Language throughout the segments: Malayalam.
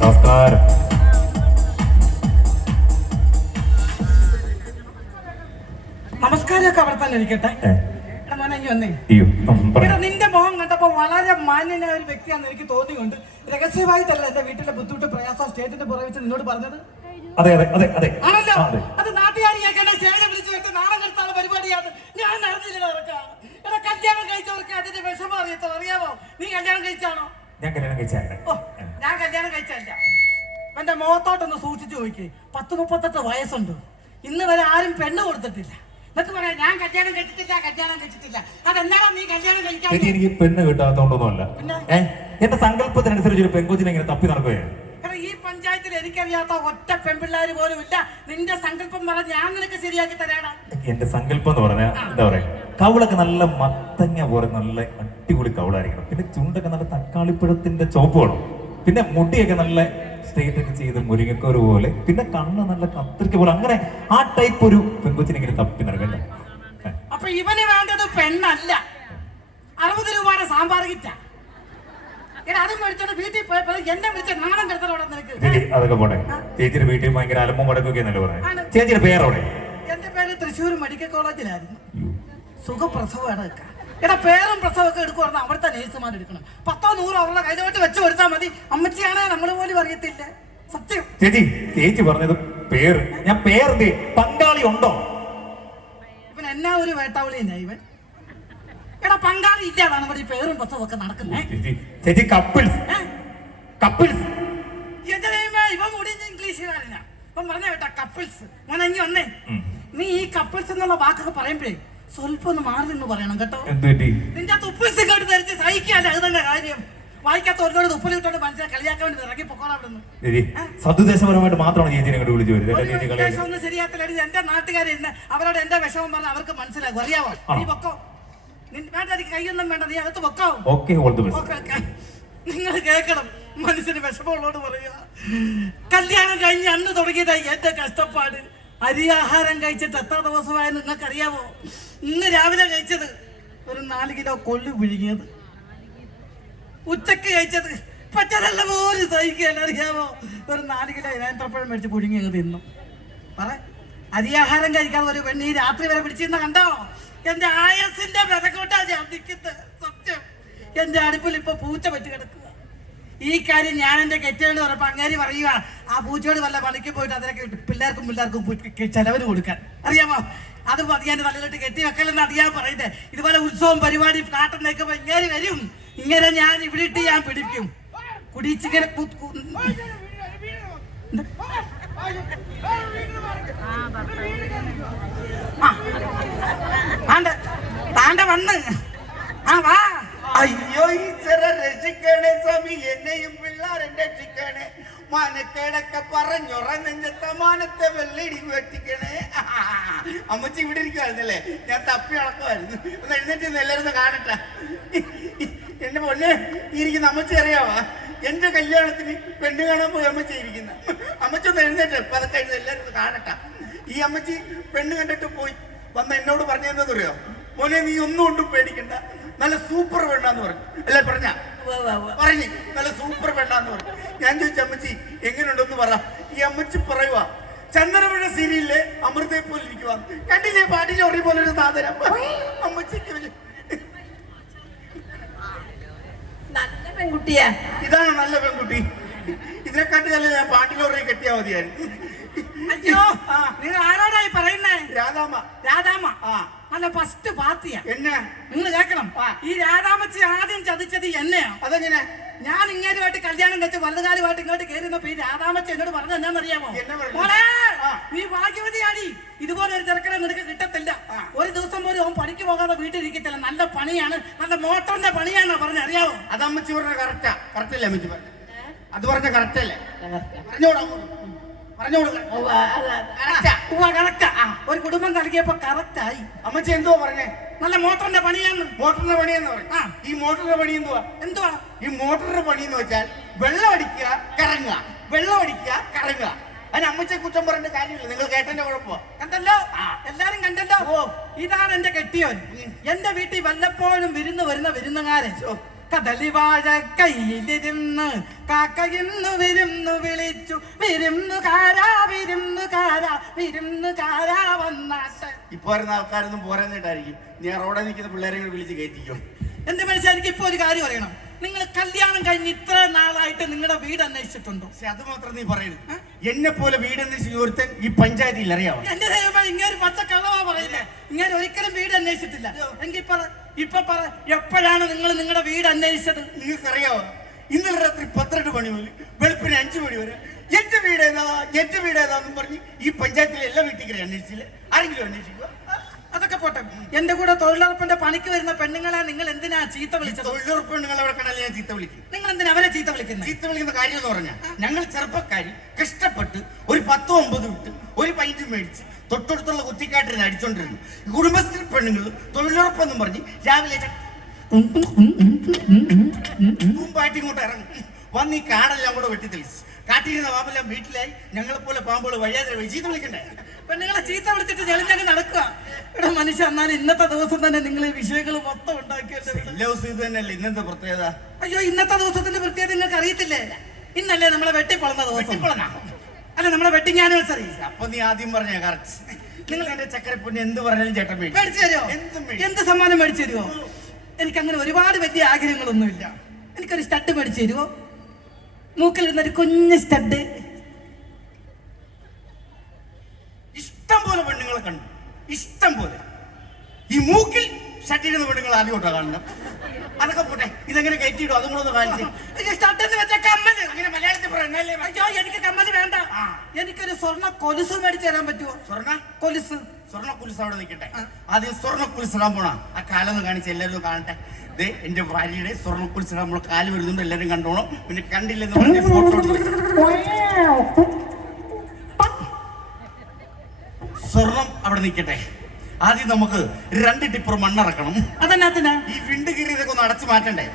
നമസ്കാരം. നമസ്കാരമൊക്കെ അവിടെ തന്നെ ഇരിക്കട്ടെ. നിന്റെ മോഹം കണ്ടപ്പോ വളരെ മാന്യനായ ഒരു വ്യക്തിയാണെന്ന് എനിക്ക് തോന്നിയുണ്ട്. രഹസ്യമായിട്ടല്ല എന്റെ വീട്ടിലെ ബുദ്ധിമുട്ട് പ്രയാസം സ്റ്റേജിന്റെ പുറകിച്ച് നിന്നോട് പറഞ്ഞത്. അതെ അതെ അതെ അതെ ആണല്ലോ. അത് നാട്ടുകാരിയൊക്കെ സ്റ്റേജിൽ വിളിച്ചു വെച്ച് നാടൻ കെടുത്താനുള്ള പരിപാടിയാണ്. ഞാൻ അറിഞ്ഞില്ല. എടാ, കല്യാണം കഴിച്ചവർക്ക് അതിന്റെ വിഷമം അറിയത്തോ? അറിയാമോ? നീ കല്യാണം കഴിച്ചാണോ? ഞാൻ കല്യാണം കഴിച്ചല്ല. ഞാൻ കല്യാണം കഴിച്ചല്ല. എന്റെ മുഖത്തോട്ടൊന്ന് സൂക്ഷിച്ചു നോക്കി. 10-38 വയസ്സുണ്ട്. ഇന്ന് വരെ ആരും പെണ്ണ് കൊടുത്തിട്ടില്ല. എന്നിട്ട് പറയാം ഞാൻ കല്യാണം കഴിച്ചിട്ടില്ല. അതെന്താണോ നീ കല്യാണം കഴിക്കാൻ? എനിക്ക് പെണ്ണ് കിട്ടാത്തോണ്ടൊന്നുമല്ല. എന്റെ സങ്കല്പത്തിനനുസരിച്ച് ഒരു പെൺകൊച്ചിനെ ഇങ്ങനെ തപ്പി നടക്കുകയാണ്. ഈ പഞ്ചായത്തിൽ എനിക്കറിയാത്ത ഒറ്റ പെൺപിള്ളേര് പോലും ഇല്ല. നിന്റെ സങ്കല്പം പറഞ്ഞ ഞാൻ നിനക്ക് ശരിയാക്കി തരാടാ. എന്റെ സങ്കല്പം എന്ന് പറഞ്ഞാൽ എന്താ പറയാ, കവിളൊക്കെ നല്ല മത്തങ്ങ പോലെ നല്ല അടിപൊളി കവിളായിരിക്കണം. പിന്നെ ചുണ്ടൊക്കെ നല്ല തക്കാളിപ്പഴത്തിന്റെ ചോപ്പ് വേണം. പിന്നെ മുടിയൊക്കെ നല്ല സ്ട്രെയിറ്റ് ഒക്കെ ചെയ്ത് മുരിങ്ങക്കോര് പോലെ. പിന്നെ കണ്ണ് നല്ല കത്തിരിക്ക പോലെ. അങ്ങനെ ആ ടൈപ്പ് ഒരു പെൺകൊച്ചിനെ ഇങ്ങനെ തപ്പി നടക്കണ്ടേ. അപ്പൊ ഇവന് വേണ്ടത് പെണ്ണല്ല, 60 രൂപയുടെ സാമ്പാർ കിറ്റാ. അതും മേടിച്ചോണ്ട് വീട്ടിൽ പോയപ്പോ എന്നെ വിളിച്ച നാണം കെടുത്തലോടെ നിനക്ക്. അതൊക്കെ പോട്ടെ. ചേച്ചിയുടെ വീട്ടിൽ ഭയങ്കര അലമ്പും മുടക്കൊക്കെ എന്നല്ലേ പറഞ്ഞത്. ചേച്ചിയുടെ പേരോടെ? എന്റെ പേര് തൃശ്ശൂർ മെഡിക്കൽ കോളേജിലായിരുന്നു. സുഖപ്രസവം എടുക്കാം. പേരും പ്രസവമൊക്കെ എടുക്കുവായിരുന്നു. അവിടുത്തെ നേഴ്സുമാർ എടുക്കണം. 10-100 അവരുടെ കയ്യിലോട്ട് വെച്ച് കൊടുത്താൽ മതി. അമ്മച്ചിയാണ് നമ്മൾ പോലും അറിയത്തില്ല. സത്യം. ചേച്ചി പറഞ്ഞത് പേര്. ഞാൻ പേര് പങ്കാളി ഉണ്ടോ? ഇവൻ എന്നാ ഒരു വേട്ടാവളി തന്നെ ഇവൻ. പങ്കാളി ഇല്ലാതാണ് ഇവിടെ ഈ പേരും പ്രസവം ഒക്കെ നടക്കുന്നത്. ഇവൻ കൂടി ഇംഗ്ലീഷുകാരനാ. ഇവൻ പറഞ്ഞ കേട്ടാ കപ്പിൾസ്. മോനങ്ങി വന്നേ. നീ ഈ കപ്പിൾസ് എന്നുള്ള വാക്കൊക്കെ പറയുമ്പോഴേ സ്വല്പം ഒന്ന് മാറി നിന്ന് പറയണം കേട്ടോ. നിന്റെ തുപ്പിൾസ് കേട്ട് ധരിച്ച് സഹിക്കാല്ല. അത് തന്നെ കാര്യം. വായിക്കാത്ത ഒരുപാട് തുപ്പലിട്ടോണ്ട് മനസ്സിലാക്കി കളിയാക്കാൻ വേണ്ടി ഇറങ്ങി പൊക്കോളാവിടുന്നു. സതുദ്ദേശപരമായിട്ട് മാത്രമാണ് ചേച്ചിനെ കൊണ്ട് വിളിച്ചു വരുന്നത്. ഒന്നും ശരിയാത്തില്ല. എന്റെ നാട്ടുകാരിന്ന് അവരോട് എന്റെ വിഷമം പറഞ്ഞാൽ അവർക്ക് മനസ്സിലാകും. അറിയാവോ? നീ പൊക്കോ. വേണ്ട, എനിക്ക് കൈയൊന്നും വേണ്ട. നീ അകത്ത് പൊക്കോ. നിങ്ങൾ കേൾക്കണം. മനസ്സിന് വിഷമമുള്ളോട് പറയുക. കല്യാണം കഴിഞ്ഞ് അന്ന് തുടങ്ങിയതായി എന്റെ കഷ്ടപ്പാട്. അരിയാഹാരം കഴിച്ചിട്ട് എത്ര ദിവസമായ നിങ്ങൾക്ക് അറിയാമോ? ഇന്ന് രാവിലെ കഴിച്ചത് ഒരു 4 കിലോ കൊള്ളു പുഴുങ്ങിയത്. ഉച്ചക്ക് കഴിച്ചത് പച്ചതല്ല പോലും സഹിക്കാൻ അറിയാമോ? ഒരു 4 കിലോ നേന്ത്രപ്പഴം മേടിച്ച് പുഴുങ്ങിയത് തിന്നും. പറ, അരിയാഹാരം കഴിക്കാതെ ഒരു പെണ്ണ് ഈ രാത്രി വരെ പിടിച്ചിരുന്ന കണ്ടോ? എന്റെ ആയസിന്റെ വിലക്കോട്ടാ ഞാൻ നിൽക്കുന്നത്. സത്യം. എന്റെ അടുപ്പിൽ ഇപ്പൊ പൂച്ച പറ്റി കിടക്കുക. ഈ കാര്യം ഞാൻ എന്റെ കെട്ടിയോട് പറഞ്ഞപ്പോ അങ്ങേരി പറയുക, ആ പൂച്ചയോട് വല്ല പണിക്ക് പോയിട്ട് അതിനൊക്കെ പിള്ളേർക്കും ചെലവിന് കൊടുക്കാൻ. അറിയാമോ? അത് ഞാൻ തലയിലോട്ട് കെട്ടി വെക്കലെന്ന് അറിയാൻ പറയുന്നത്. ഇതുപോലെ ഉത്സവം പരിപാടി കാട്ടുന്നേക്ക് ഇങ്ങനെ വരും. ഇങ്ങനെ ഞാൻ ഇവിടെ ഇട്ട് ഞാൻ പിടിക്കും. കുടിച്ചിങ്ങനെ താണ്ട വന്ന് വാ. അയ്യോ, ഈശ്വര രക്ഷിക്കണേ സ്വാമി, എന്നെയും പിള്ളേരെ രക്ഷിക്കണേ. മനക്കേടൊക്കെ പറഞ്ഞുറങ്ങത്തെ മാനത്തെ വെള്ളടി വെട്ടിക്കണേ. അമ്മച്ചി ഇവിടെ ഇരിക്കുവായിരുന്നല്ലേ? ഞാൻ തപ്പി അളക്കുമായിരുന്നു. ഒന്ന് എഴുന്നേറ്റ് എല്ലാവരും കാണട്ടെ. എന്റെ പൊന്നെ ഇരിക്കുന്ന അമ്മച്ചി അറിയാവാ? എന്റെ കല്യാണത്തിന് പെണ്ണ് കാണാൻ പോയി അമ്മച്ചി ഇരിക്കുന്ന. അമ്മച്ചി ഒന്ന് എഴുന്നേറ്റ് പതൊക്കെ എല്ലാവരും കാണട്ടെ. ഈ അമ്മച്ചി പെണ്ണ് കണ്ടിട്ട് പോയി വന്ന എന്നോട് പറഞ്ഞതെന്ന് അറിയോ? മോനെ, നീ ഒന്നും കൊണ്ടും പേടിക്കണ്ട, നല്ല സൂപ്പർ പെണ്ണാന്ന് പറഞ്ഞു. അല്ലേ പറഞ്ഞു നല്ല സൂപ്പർ പെണ്ണാന്ന് പറഞ്ഞു. ഞാൻ ചോദിച്ചു, അമ്മച്ചി എങ്ങനെയുണ്ടെന്ന് പറ. ഈ അമ്മച്ചി പറയുവാ, ചന്ദ്രമഴ സീരിയലിലെ അമൃതയെ പോലെ ഇരിക്കുവാ. കണ്ടില്ലേ പാട്ടിൽ ഒറി പോലെ ഒരു സാധനം. അമ്മച്ചിക്ക് നല്ല പെൺകുട്ടിയാ. ഇതാണ് നല്ല പെൺകുട്ടി. ഇതിനെക്കാട്ടി നല്ല ഞാൻ പാട്ടിലോറി കെട്ടിയാ മതിയായിരുന്നു. അയ്യോ, നിങ്ങൾ ആരോടായി പറയുന്നേ? രാധാമ. നല്ല ഫസ്റ്റ് പാർട്ടിയാ. എന്നെ നിങ്ങൾ കേൾക്കണം. ഈ രാധാമച്ചി ആദ്യം ചതിച്ചത് എന്നെയാ. അതെങ്ങനെ? ഞാൻ ഇങ്ങേരുമായിട്ട് കല്യാണം കഴിച്ച് വലുതുകാരുമായിട്ട് ഇങ്ങോട്ട് കയറുന്നപ്പോ ഈ രാധാമച്ചി എന്നോട് പറഞ്ഞത് എന്നാന്നറിയാമോ? നീ ഭാഗ്യവതിയാടി, ഇതുപോലെ ഒരു ചെറുക്കനെ നിനക്ക് കിട്ടത്തില്ല. ഒരു ദിവസം പോലും അവൻ പണിക്ക് പോകാതെ വീട്ടിലിരിക്കത്തില്ല. നല്ല പണിയാണ്, നല്ല മോട്ടറിന്റെ പണിയാണോ പറഞ്ഞ അറിയാവോ? അത് അമ്മച്ചി പറഞ്ഞ കറക്റ്റാ. കറക്റ്റല്ലേ അമ്മച്ചി പറഞ്ഞ? അത് പറഞ്ഞ കറക്റ്റല്ലേ? പറഞ്ഞോടാ. ഒരു കുടുംബം കളിക്കിയപ്പോ കറക്റ്റായി. അമ്മച്ചി എന്തുവാ പറഞ്ഞേ? നല്ല മോട്ടറിന്റെ പണിയാന്ന്. മോട്ടറിന്റെ പണിയെന്ന് പറഞ്ഞു. ഈ മോട്ടറിന്റെ പണി എന്തുവാ? ഈ മോട്ടറിന്റെ പണി എന്ന് വെച്ചാൽ വെള്ളം അടിക്കുക, കറങ്ങുക, വെള്ളം അടിക്കുക, കറങ്ങുക. അതിന് അമ്മച്ചിയെ കുറ്റം പറഞ്ഞ കാര്യമില്ല. നിങ്ങൾ കേട്ടന്റെ കുഴപ്പമോ? കണ്ടല്ലോ, എല്ലാരും കണ്ടല്ലോ. ഇതാണ് എന്റെ കെട്ടിയോൻ. എന്റെ വീട്ടിൽ വല്ലപ്പോഴും വിരുന്ന് വരുന്ന വിരുന്നുകാരൻ. കദളിവാഴ കയ്യിലിരുന്ന് കാക്കയിന്ന് വിരുന്നു വിളിച്ചു, വിരുന്നുകാരാ വിരുന്നുകാരാ വിരുന്നുകാരാ വന്നാട്ടെ. ഇപ്പൊ വരുന്ന ആൾക്കാരൊന്നും പോരാന്നിട്ടായിരിക്കും. നീ റോഡെ നിൽക്കുന്ന പിള്ളേരെ വിളിച്ച് കയറ്റിക്കോ. എന്റെ മനുഷ്യ, എനിക്ക് ഇപ്പൊ ഒരു കാര്യം അറിയണം. നിങ്ങൾ കല്യാണം കഴിഞ്ഞ് ഇത്ര നാളായിട്ട് നിങ്ങളുടെ വീട് അന്വേഷിച്ചിട്ടുണ്ടോ? പക്ഷെ അത് മാത്രം നീ പറയരുത്. എന്നെ പോലെ വീട് അന്വേഷിച്ച ഒരുത്തൻ ഈ പഞ്ചായത്തിൽ അറിയാമോ? എന്റെ ദൈവമേ, ഇങ്ങനെ പച്ചക്കള്ളവാ പറയുന്നേ. ഇങ്ങനെ ഒരിക്കലും വീട് അന്വേഷിച്ചിട്ടില്ല. എങ്കിൽ പറ, ഇപ്പൊ പറ, എപ്പോഴാണ് നിങ്ങൾ നിങ്ങളുടെ വീട് അന്വേഷിച്ചത്? നിങ്ങൾക്കറിയാമോ, ഇന്നലെ രാത്രി 12 മണി മുതൽ വെളുപ്പിന് 5 മണി വരെ എന്റെ വീട് ഏതാ എന്റെ വീട് ഏതാന്നും പറഞ്ഞ് ഈ പഞ്ചായത്തിലെ എല്ലാ വീട്ടിൽ അന്വേഷിച്ചില്ല. ആരെങ്കിലും അന്വേഷിക്കുക? അതൊക്കെ പോട്ടെ. എന്റെ കൂടെ തൊഴിലുറപ്പിന്റെ പണിക്ക് വരുന്ന പെണ്ണുങ്ങളെ നിങ്ങൾ എന്തിനാ ചീത്ത വിളിച്ചത്? തൊഴിലുറപ്പ് പെണ്ണുങ്ങൾ അവിടെ കണ്ടാൽ ഞാൻ ചീത്ത വിളിക്കും. നിങ്ങൾ എന്തിനാ അവരെ ചീത്ത വിളിക്കുന്നത്? ചീത്ത വിളിക്കുന്ന കാര്യം എന്ന് പറഞ്ഞാൽ, ഞങ്ങൾ ചെറുപ്പക്കാരി കഷ്ടപ്പെട്ട് ഒരു 10-9 വിട്ട് ഒരു പൈന്റ് മേടിച്ച് തൊട്ടടുത്തുള്ള കുത്തിക്കാട്ടിന് അടിച്ചോണ്ടിരുന്നു. കുടുംബശ്രീ പെണ്ണുങ്ങൾ തൊഴിലുറപ്പെന്നും പറഞ്ഞ് രാവിലെ മുമ്പായിട്ട് ഇങ്ങോട്ട് ഇറങ്ങും. വന്ന് ഈ കാടെല്ലാം കൂടെ വെട്ടിത്തെളിച്ച് കാട്ടിയിരുന്ന പാമ്പെല്ലാം വീട്ടിലായി. ഞങ്ങളെ പോലെ പാമ്പുകൾ വഴിയാതെ ചീത്ത വിളിക്കണ്ടേ? പെണ്ണുങ്ങളെ ചീത്ത വിളിച്ചിട്ട് ചെളിഞ്ഞങ്ങ് നടക്കുക. ഇവിടെ മനുഷ്യ, എന്നാൽ ഇന്നത്തെ ദിവസം തന്നെ നിങ്ങൾ ഈ വിഷയങ്ങൾ മൊത്തം ഉണ്ടാക്കിയല്ലോ. എല്ലാ ദിവസവും ഇത് തന്നെയല്ലേ. ഇന്നത്തെ പ്രത്യേകത? അയ്യോ, ഇന്നത്തെ ദിവസത്തിന്റെ പ്രത്യേകത നിങ്ങൾക്ക് അറിയത്തില്ലേ? ഇന്നല്ലേ നമ്മളെ വെട്ടിപ്പൊളന്ന ദിവസം. അല്ല, നമ്മളെ വെഡിങ് ആനിവേഴ്സറി. അപ്പൊ നീ ആദ്യം പറഞ്ഞ കറക്റ്റ്. നിങ്ങൾ എന്റെ ചക്കരപ്പൊന്നെ എന്ത് പറഞ്ഞാലും ചേട്ടൻ മേടിച്ചു തരുമോ? എന്ത് സമ്മാനം മേടിച്ചു തരുമോ? എനിക്കങ്ങനെ ഒരുപാട് വലിയ ആഗ്രഹങ്ങളൊന്നുമില്ല. എനിക്കൊരു സ്റ്റഡ് മേടിച്ചു തരുമോ? മൂക്കിലിരുന്നൊരു കുഞ്ഞ് സ്റ്റഡ്. ഇഷ്ടം പോലെ പെണ്ണുങ്ങളെ കണ്ടു, ഇഷ്ടം പോലെ. ഈ മൂക്കിൽ ഷട്ടിടുന്ന പെണ്ണുങ്ങൾ ആദ്യമായിട്ടാ കാണുന്നത്. അതൊക്കെ പോട്ടെ, ഇതെങ്ങനെ കയറ്റിയിടും? അതും കൂടെ ഒന്ന് കാണിച്ചു. കമ്മല് അങ്ങനെ മലയാളത്തിൽ പറഞ്ഞല്ലേ? അയ്യോ, എനിക്ക് കമ്മല് വേണ്ട. എനിക്കൊരു സ്വർണ്ണ കൊലുസ് മേടിച്ചു തരാൻ പറ്റുമോ? സ്വർണ്ണ കൊലുസ്. സ്വർണ്ണ കുലുസ് അവിടെ നിൽക്കട്ടെ. ആദ്യം സ്വർണ്ണ കുലുസിടാൻ പോണ ആ കാലൊന്ന് കാണിച്ച് എല്ലാവരും കാണട്ടെ. ദേ, എന്റെ ഭാര്യയുടെ സ്വർണ്ണ കുലുസിടാൻ നമ്മൾ കാല് വരുന്നുണ്ട്, എല്ലാവരും കണ്ടോണം. പിന്നെ കണ്ടില്ലെന്ന് പറഞ്ഞ് ഫോട്ടോ സ്വർണം അവിടെ നിൽക്കട്ടെ. ആദ്യം നമുക്ക് 2 ടിപ്പർ മണ്ണിറക്കണം. അതെന്നാത്തിനാ? ഈ വിണ്ട് കീറിയതൊക്കെ ഒന്ന് അടച്ചു മാറ്റണ്ടേ?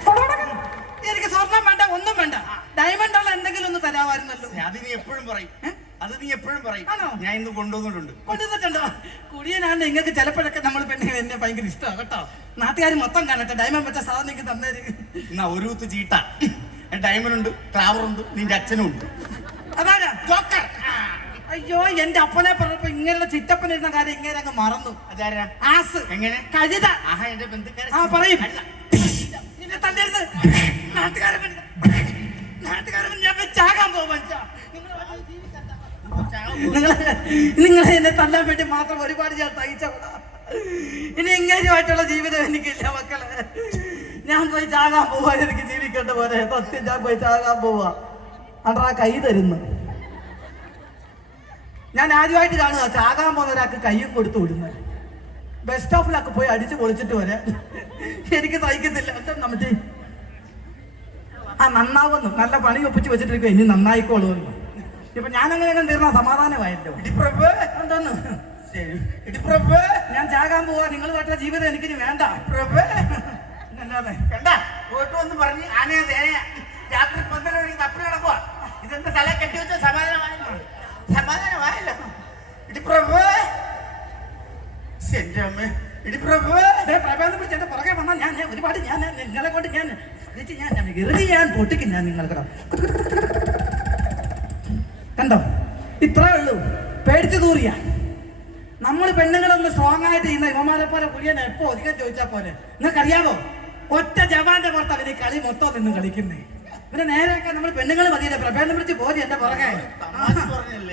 എനിക്ക് സ്വർണം വേണ്ട, ഒന്നും വേണ്ട. ഡയമണ്ട് ഉള്ള എന്തെങ്കിലും ഒന്ന് തരാമായിരുന്നല്ലോ. അത് നീ എപ്പോഴും പറയും, അത് നീ എപ്പോഴും പറയും. ആണോ? ഞാൻ ഇന്ന് കൊണ്ടുവന്നിട്ടുണ്ട്. കൊണ്ടുവന്നിട്ടുണ്ടോ? കുടിയനാണ്. നിങ്ങൾക്ക് ചിലപ്പോഴൊക്കെ നമ്മൾ പെണ്ണുങ്ങൾ എന്നെ ഭയങ്കര ഇഷ്ടമാണ് കേട്ടോ. നാട്ടുകാർ മൊത്തം കാണട്ടെ. ഡയമണ്ട് വെച്ച സാധനം എനിക്ക് തന്നേര്. എന്നാ ഒരു കുത്ത് ചീട്ട. ഡയമണ്ട് ഉണ്ട്, ക്ലാവർ ഉണ്ട്, നിന്റെ അച്ഛനും ഉണ്ട്. അതാരാ? ജോക്കർ. അയ്യോ, എന്റെ അപ്പനെ പറഞ്ഞപ്പോ ഇങ്ങനെയുള്ള ചിറ്റപ്പൻ ഇരുന്ന കാര്യം ഇങ്ങനെ അങ്ങ് മറന്നു. അതാരാ? ആസ്. എങ്ങനെ? കഴുത. ആഹാ, എന്റെ ബന്ധുക്കാരൻ. ആ, പറയും. നിന്നെ തല്ലരുത്. നാട്ടുകാരൻ ഞാൻ ചാകാൻ പോവാ. നിങ്ങൾ എന്നെ തല്ലാൻ വേണ്ടി മാത്രം ഒരുപാട് ഞാൻ തയ്ച്ചോളാ. ഇനി ഇങ്ങനെയുമായിട്ടുള്ള ജീവിതം എനിക്കില്ല മക്കളെ. ഞാൻ പോയി ചാകാൻ പോവാ. എനിക്ക് ജീവിക്കേണ്ട പോലെ സത്യം, ഞാൻ പോയി ചാകാൻ പോവാ. അണ്ടാ കൈ തരുന്നു. ഞാൻ ആദ്യമായിട്ട് കാണുക ചാകാൻ പോകുന്ന ഒരാൾക്ക് കയ്യും കൊടുത്തു വിടുന്നത്. ബസ് സ്റ്റോപ്പിലൊക്കെ പോയി അടിച്ച് പൊളിച്ചിട്ട് വരാൻ എനിക്ക് സഹിക്കുന്നില്ല. നമ്മറ്റേ ആ നന്നാവുന്നു, നല്ല പണി ഒപ്പിച്ച് വെച്ചിട്ടിരിക്കും, ഇനി നന്നായിക്കോളുമല്ലോ. ഇപ്പൊ ഞാനങ്ങനെ തീർന്ന സമാധാനമായല്ലോ. എന്താന്ന് ഞാൻ ചാകാൻ പോവാ. നിങ്ങൾ കേട്ട ജീവിതം എനിക്കിനി വേണ്ട. അല്ലാതെ കണ്ടാ പോയിട്ട് വന്ന് പറഞ്ഞ് ആനയാ തേനയാ രാത്രി 12 മണിക്ക് തപ്പി കിടക്കുവാ. ഇതെന്താ തല കെട്ടി വെച്ച സമാധാനമായല്ലോ? സമാധാനമായല്ലോ. ഇടിപ്രഭു, എന്റെ അമ്മ, ഇടിപ്രഭു. പ്രഭേദം പിടിച്ച് എന്റെ പുറകെ വന്നാൽ ഞാൻ ഒരുപാട് ഞാൻ നിങ്ങളെ കൊണ്ട് ഞാൻ ഇറുതി ഞാൻ പൊട്ടിക്കും. ഞാൻ നിങ്ങൾക്ക് കണ്ടോ, ഇത്രേ ഉള്ളൂ. പേടിച്ചു തൂറിയ നമ്മൾ പെണ്ണുങ്ങളൊന്ന് സ്ട്രോങ് ആയിട്ട് ചെയ്യുന്ന ഇവന്മാരെ പോലെ കുടിയാൻ എപ്പോ അധികം ചോദിച്ചാൽ പോലെ. നിങ്ങൾക്കറിയാമോ, ഒറ്റ ജവാന്റെ പുറത്ത് അവന് കളി മൊത്തം നിന്ന് കളിക്കുന്നേ. പിന്നെ നേരെയൊക്കെ നമ്മൾ പെണ്ണുങ്ങൾ മതിയല്ലേ. പ്രഭേദം പിടിച്ച് പോരി എന്റെ പുറകെ.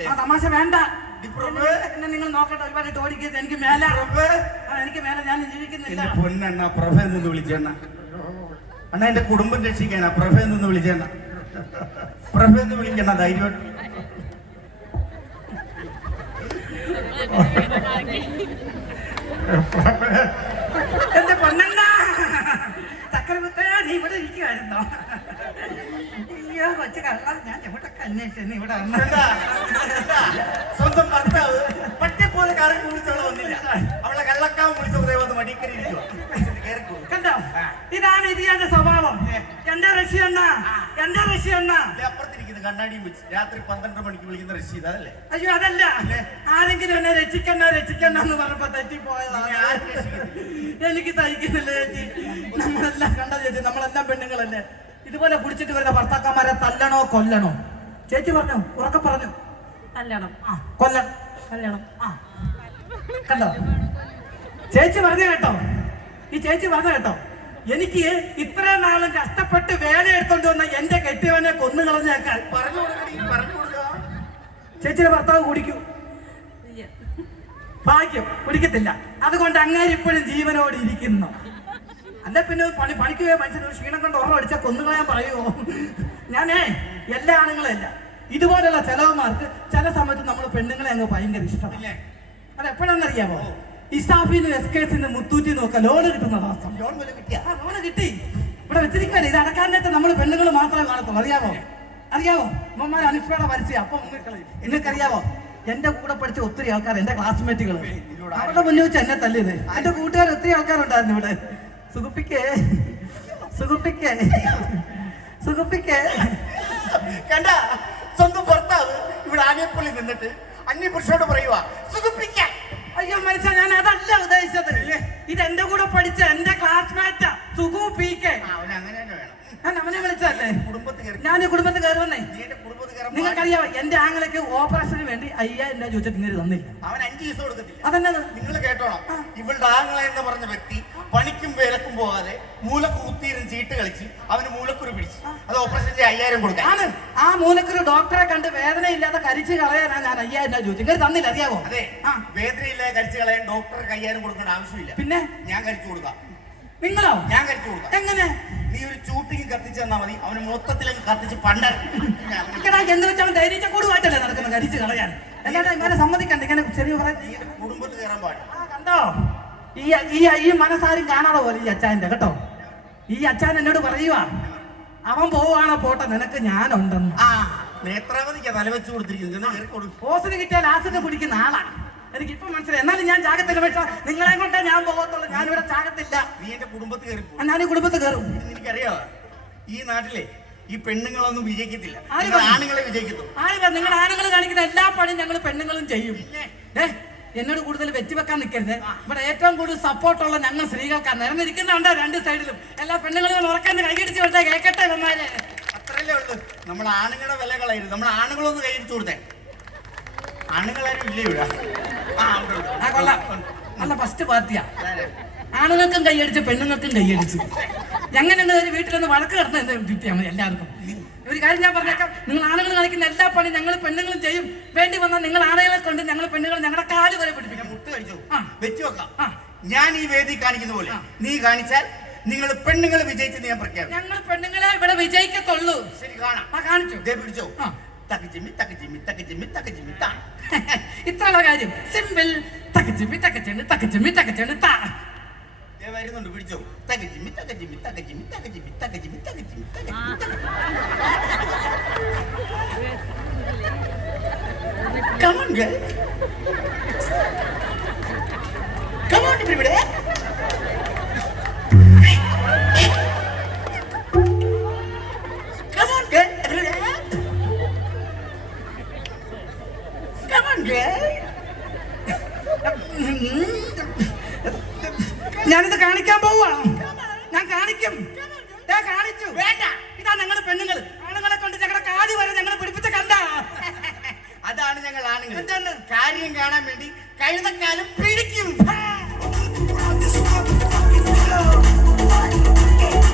ആ തമാശ വേണ്ട. എന്നെ നിങ്ങൾ നോക്കട്ടെ, ഒരുപാട് ഓടിക്കരുത്. എനിക്ക് മേലെ, എനിക്ക് മേലെ ഞാൻ ജീവിക്കുന്നില്ല. പൊന്നെണ്ണ പ്രഭ എന്ന് വിളിച്ചെണ്ണ. അണ്ണ എന്റെ കുടുംബം രക്ഷിക്കാനാ പ്രഭ എന്ന് വിളിച്ചെണ്ണ. പ്രഭ എന്ന് വിളിക്കണ ധൈര്യമായിട്ട്. എന്റെ പൊന്നെണ്ണ ചക്രവർത്തി, നീ ഇവിടെ ഇരിക്കുവായിരുന്നോ? അയ്യോ കൊച്ചു കള്ള, ഞാൻ എവിടെ അന്വേഷിച്ചു ഇവിടെ സ്വന്തം ഭർത്താവ് പട്ടിയെ പോലെ കാര്യം വിളിച്ചവളെ വന്നില്ല. അവളെ കള്ളക്കാവ് വിളിച്ചതേ വന്ന് മടിക്കരി കണ്ടോ, ഇതാണ് ഇതിന്റെ സ്വഭാവം. എന്റെ റഷ്യ എണ്ണ, എന്റെ റഷ്യ എണ്ണ. അപ്പുറത്തിരിക്കുന്ന കണ്ണാടിയും വെച്ച് രാത്രി 12 മണിക്ക് വിളിക്കുന്ന റഷീദ് അതല്ലേ? അയ്യോ അതല്ല, ആരെങ്കിലും എന്നെ രക്ഷിക്കണ്ട എന്ന് പറഞ്ഞപ്പോ തെറ്റിപ്പോയതാണ്. എനിക്ക് സഹിക്കുന്നില്ല ചേച്ചി. നമ്മളെല്ലാം കണ്ട ചേച്ചി, നമ്മളെല്ലാം പെണ്ണുങ്ങളല്ലേ. ഇതുപോലെ കുടിച്ചിട്ട് വരുന്ന ഭർത്താക്കന്മാരെ തല്ലണോ കൊല്ലണോ? ചേച്ചി പറഞ്ഞു, ഉറക്കെ പറഞ്ഞു. കല്യാണം കൊല്ലണം. കണ്ടോ ചേച്ചി പറഞ്ഞ കേട്ടോ? ഈ ചേച്ചി പറഞ്ഞ കേട്ടോ? എനിക്ക് ഇത്ര നാളും കഷ്ടപ്പെട്ട് വേല എടുത്തോണ്ട് വന്ന എന്റെ കെട്ടിയവനെ കൊന്നു കളഞ്ഞേക്കാൻ പറഞ്ഞു കൊടുക്കുക. ചേച്ചിയുടെ ഭർത്താവ് കുടിക്കൂ? ഭാഗ്യം, കുടിക്കത്തില്ല. അതുകൊണ്ട് അങ്ങേര് ഇപ്പോഴും ജീവനോട് ഇരിക്കുന്നു. അല്ല പിന്നെ പണിക്ക് പോയ മനുഷ്യൻ ഒരു ക്ഷീണം കൊണ്ട് ഉറവ് അടിച്ചാൽ കൊന്നുകളയാൻ പറയുമോ? ഞാനേ എല്ലാ ആണുങ്ങളല്ല, ഇതുപോലുള്ള ചിലവന്മാർക്ക് ചില സമയത്ത് നമ്മൾ പെണ്ണുങ്ങളെ അങ്ങ് ഭയങ്കര ഇഷ്ടമല്ലേ. അത് എപ്പോഴാണെന്നറിയാമോ? ഇസാഫിന്ന് എസ്കേസിന്ന് മുത്തൂറ്റിന്ന് ഒക്കെ ലോണ് കിട്ടുന്ന ദിവസം. ലോണ് കിട്ടി ഇവിടെ വെച്ചിരിക്കുവല്ലേ. ഇത് അടക്കാനായിട്ട് നമ്മൾ പെണ്ണുങ്ങൾ മാത്രമേ കാണത്തുള്ളൂ. അറിയാമോ ഉമ്മമാർ അനുഷ്ഠയുടെ പരസ്യം അപ്പം നിങ്ങൾക്കറിയാവോ? എന്റെ കൂടെ പഠിച്ച ഒത്തിരി ആൾക്കാർ, എന്റെ ക്ലാസ്മേറ്റുകൾ, അവരുടെ മുന്നിൽ വെച്ച് എന്നെ തല്ലിയത്. എന്റെ കൂട്ടുകാർ ഒത്തിരി ആൾക്കാരുണ്ടായിരുന്നു ഇവിടെ. സുഖിപ്പിക്കേ കണ്ട, സ്വന്തം ഭർത്താവ് ഇവിടെ ആനയെപ്പള്ളി നിന്നിട്ട് അന്യപുരുഷോട് പറയുക സുഖിപ്പിക്കാൻ. അയ്യോ മനുഷ്യ, ഞാൻ അതല്ല ഉദ്ദേശിച്ചത്. ഇത് എന്റെ കൂടെ പഠിച്ച എന്റെ ക്ലാസ്മേറ്റാ സുഖിപ്പിക്കേ. അങ്ങനെ തന്നെ വേണം. ഞാൻ അവനെ വിളിച്ചല്ലേ കുടുംബത്തിൽ ഞാൻ ഈ കുടുംബത്തിൽ കയറുവന്നേ. നിങ്ങൾക്കറിയാമോ എന്റെ ആങ്ങളേക്ക് ഓപ്പറേഷന് വേണ്ടി 5000 രൂപ ചോദിച്ചിട്ട് ഇങ്ങനെ തന്നില്ല. അവൻ 5 പൈസ കൊടുക്കത്തില്ല. അതെന്നത് നിങ്ങൾ കേട്ടോണം. ഇവളുടെ ആങ്ങള എന്ന് പറഞ്ഞ വ്യക്തി പണിക്കും വേലക്കും പോകാതെ മൂലക്ക് കുത്തിയിരുന്ന് ചീട്ട് കളിച്ച് അവന് മൂലക്കുരു പിടിച്ചു. അത് ഓപ്പറേഷൻ 5000 കൊടുക്കാൻ. ആണ് ആ മൂലക്കൊരു ഡോക്ടറെ കണ്ട് വേദന ഇല്ലാതെ കരിച്ചു കളയാനാ ഞാൻ 5000 രൂപ ചോദിച്ചു. ഇങ്ങനെ തന്നില്ല, അറിയാവോ? അതെ, വേദനയില്ലാതെ കരിച്ചു കളയാൻ ഡോക്ടർക്ക് 5000 കൊടുക്കേണ്ട ആവശ്യമില്ല. പിന്നെ ഞാൻ കരിച്ചു കൊടുക്കാം. നിങ്ങളോ? ഞാൻ കരിച്ചു കൊടുക്കാം. എങ്ങനെ? നീ ഒരു ചൂട്ടിങ് കത്തിച്ച് തന്നാ മതി, അവന് മൊത്തത്തിലേക്ക് കത്തിച്ച് പണ്ടാൻ. എന്ന് വെച്ചാൽ ധൈര്യ കൂടുമായിട്ടല്ലേ നടക്കുന്നത് കരിച്ചു കളയാൻ. അല്ലാതെ ഇങ്ങനെ സമ്മതിക്കണ്ട. ഇങ്ങനെ ചെറിയ കുടുംബത്തിൽ കയറാൻ പാടില്ല. കണ്ടോ ഈ മനസ്സാരും കാണാതെ പോലെ ഈ അച്ചായന്റെ കേട്ടോ. ഈ അച്ചാൻ എന്നോട് പറയുക, അവൻ പോവാണോ പോട്ടെ, നിനക്ക് ഞാനുണ്ടെന്ന്. നേത്രാവതിക്കാ തലവെച്ച് കൊടുത്തിരിക്കുന്നത്. ഓസിന് കിട്ടിയാൽ ആസിഡ് കുടിക്കുന്ന ആളാ. എനിക്ക് ഇപ്പൊ മനസ്സിലായി. എന്നാലും ഞാൻ ചാകത്തില്ല. പക്ഷേ നിങ്ങളെ കൊണ്ടേ ഞാൻ പോകത്തുള്ളൂ. ഞാനിവിടെ ചാകത്തില്ല. നീ എന്റെ കുടുംബത്തിൽ കയറി. ഞാൻ ഈ കുടുംബത്തിൽ കയറും. എനിക്കറിയാവോ, ഈ നാട്ടിലെ ഈ പെണ്ണുങ്ങളൊന്നും വിജയിക്കത്തില്ല, ആണുങ്ങളെ വിജയിക്കത്തു. നിങ്ങൾ ആണുങ്ങൾ കാണിക്കുന്ന എല്ലാ പണിയും ഞങ്ങൾ പെണ്ണുങ്ങളും ചെയ്യും. എന്നോട് കൂടുതൽ വെറ്റിവെക്കാൻ നിൽക്കരുത്. ഇവിടെ ഏറ്റവും കൂടുതൽ സപ്പോർട്ടുള്ള ഞങ്ങൾ സ്ത്രീകൾക്കാണ്. നിരന്നിരിക്കുന്നുണ്ടോ 2 സൈഡിലും. എല്ലാ പെണ്ണുങ്ങളും ഉറക്കാൻ കൈയടിച്ച് കൊടുത്തേ, കേൾക്കട്ടെ വന്നാലേ. അത്രയല്ലേ ഉള്ളു. നമ്മൾ ആണുങ്ങളുടെ വില കളയരുത്. നമ്മൾ ആണുങ്ങളൊന്ന് കൈയടിച്ചു കൊടുത്തേ. ആണുങ്ങളാരും ഇല്ല ഇവിടെ. കൊള്ളാം, നല്ല ഫസ്റ്റ് പാർട്ടിയാ. ആണുങ്ങൾക്കും കൈയടിച്ച് പെണ്ണുങ്ങൾക്കും കൈയടിച്ചു. എങ്ങനെയുണ്ട് ഒരു വീട്ടിലൊന്ന് വഴക്ക് കിടന്ന് എന്താ കിട്ടിയാൽ മതി എല്ലാവർക്കും. ഒരു കാര്യം ഞാൻ പറഞ്ഞേക്കാം, നിങ്ങൾ ആണുങ്ങൾ കാണിക്കുന്ന എല്ലാ പണിയും ഞങ്ങൾ പെണ്ണുങ്ങളും ചെയ്യും. വേണ്ടി വന്നാൽ നിങ്ങൾ ആണുങ്ങളെ കൊണ്ട് ഞങ്ങൾ പെണ്ണുങ്ങൾ ഞങ്ങളുടെ കാല് വരെ പഠിപ്പിക്കാം. മുട്ട് കഴിച്ചു വെച്ചു വെക്കാം. ഞാൻ ഈ വേദി കാണിക്കുന്ന പോലെ നീ കാണിച്ചാൽ നിങ്ങൾ പെണ്ണുങ്ങൾ വിജയിച്ചെന്ന് ഞാൻ പ്രഖ്യാപിക്കും. ഞങ്ങൾ പെണ്ണുങ്ങളെ ഇവിടെ വിജയിക്കത്തുള്ളൂ. ശരി, കാണാം. കാണിച്ചു പിടിച്ചോ. ഇത്രയുള്ള കാര്യം സിമ്പിൾ. തക്കച്ചിമ്മി തക്കച്ചെണ്ണി തക്കച്ചിമ്മി തക്കച്ചെണ്ണി താ വരുന്നുണ്ട്. പിടിച്ചോ. തകജിമ്മി തകജിമ്മി തകജിമ്മി തകജിമ്മി തകജിമ്മി തകജിമ്മി Come on, girl. Come on, everybody. Come on, girl. Come on, girl. ഞാനിത് കാണിക്കാൻ പോവാണ്. ഞാൻ കാണിക്കും. കാണിച്ചു. വേണ്ട, ഇതാ ഞങ്ങളുടെ പെണ്ണുങ്ങൾ. ആണുങ്ങളെ കൊണ്ട് ഞങ്ങളുടെ കാതി വരെ ഞങ്ങൾ പിടിപ്പിച്ച കണ്ട. അതാണ് ഞങ്ങൾ ആണുങ്ങൾ. എന്താണ് കാര്യം കാണാൻ വേണ്ടി കഴുതക്കാലം പിടിക്കും.